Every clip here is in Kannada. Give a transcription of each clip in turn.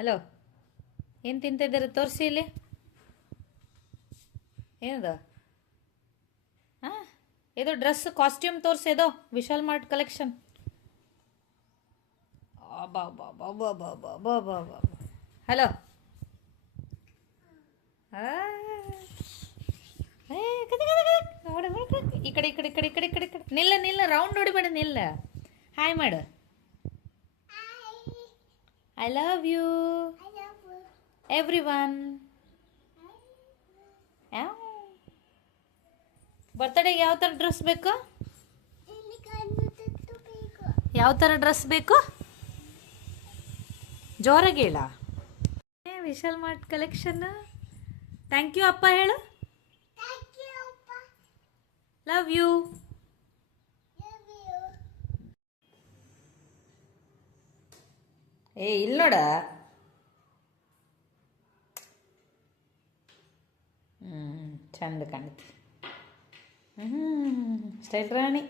ಹಲೋ, ಏನು ತಿಂತಿದ್ದೀರಿ? ತೋರಿಸಿ ಇಲ್ಲಿ. ಏನದು? ಹಾಂ, ಇದು ಡ್ರೆಸ್ ಕಾಸ್ಟ್ಯೂಮ್ ತೋರಿಸಿ. ವಿಶಾಲ್ ಮಾರ್ಟ್ ಕಲೆಕ್ಷನ್. ಬಾ ಬಾ ಬಾ ಬಾ ಬಾ ಬಾ ಬಾ ಬಾ ಬಾ. ಹಲೋ, ಈ ಕಡೆ ಈ ಕಡೆ ಈ ಕಡೆ ಈ ಕಡೆ ಈ ಕಡೆ ಈ ಕಡೆ ನಿಲ್ಲ ನಿಲ್ಲ, ರೌಂಡ್ ಹೊಡಿಬೇಡ, ನಿಲ್ಲ. ಹಾಯ್ ಮಾಡು. I love you everyone. ಬರ್ತಡೇಗೆ ಯಾವ ಥರ ಡ್ರೆಸ್ ಬೇಕು? ಯಾವ ಥರ ಡ್ರೆಸ್ ಬೇಕು? ಜೋರಾಗಿ ಹೇಳ. Vishal Mart collection. Thank you ಅಪ್ಪ ಹೇಳು. Love you. ಇಲ್ಲಿ ನೋಡ. ಚಂದ ಕಾಣುತ್ತೆ. ಸ್ಟೈಲ್ ರಾಣಿ.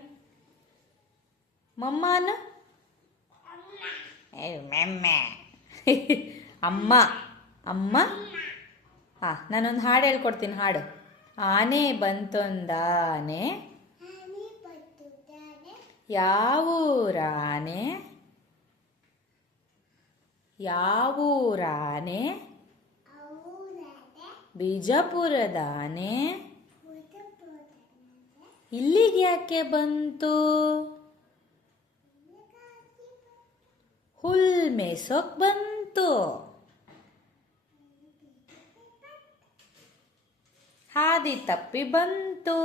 ಮಮ್ಮಾನ ಮೆಮ್ಮೆ. ಅಮ್ಮ ಅಮ್ಮ. ಹಾಂ, ನಾನೊಂದು ಹಾಡು ಹೇಳ್ಕೊಡ್ತೀನಿ. ಹಾಡು. ಆನೆ ಬಂತೊಂದಾನೆ, ಯಾವೂರಾನೆ, ಯಾವೂರಾನೆ, ಬಿಜಾಪುರದಾನೆ, ಇಲ್ಲಿಗೆ ಯಾಕೆ ಬಂತು? ಹುಲ್ ಮೇಸೋಕ್ ಬಂತು. ಹಾದಿ ತಪ್ಪಿ ಬಂತು.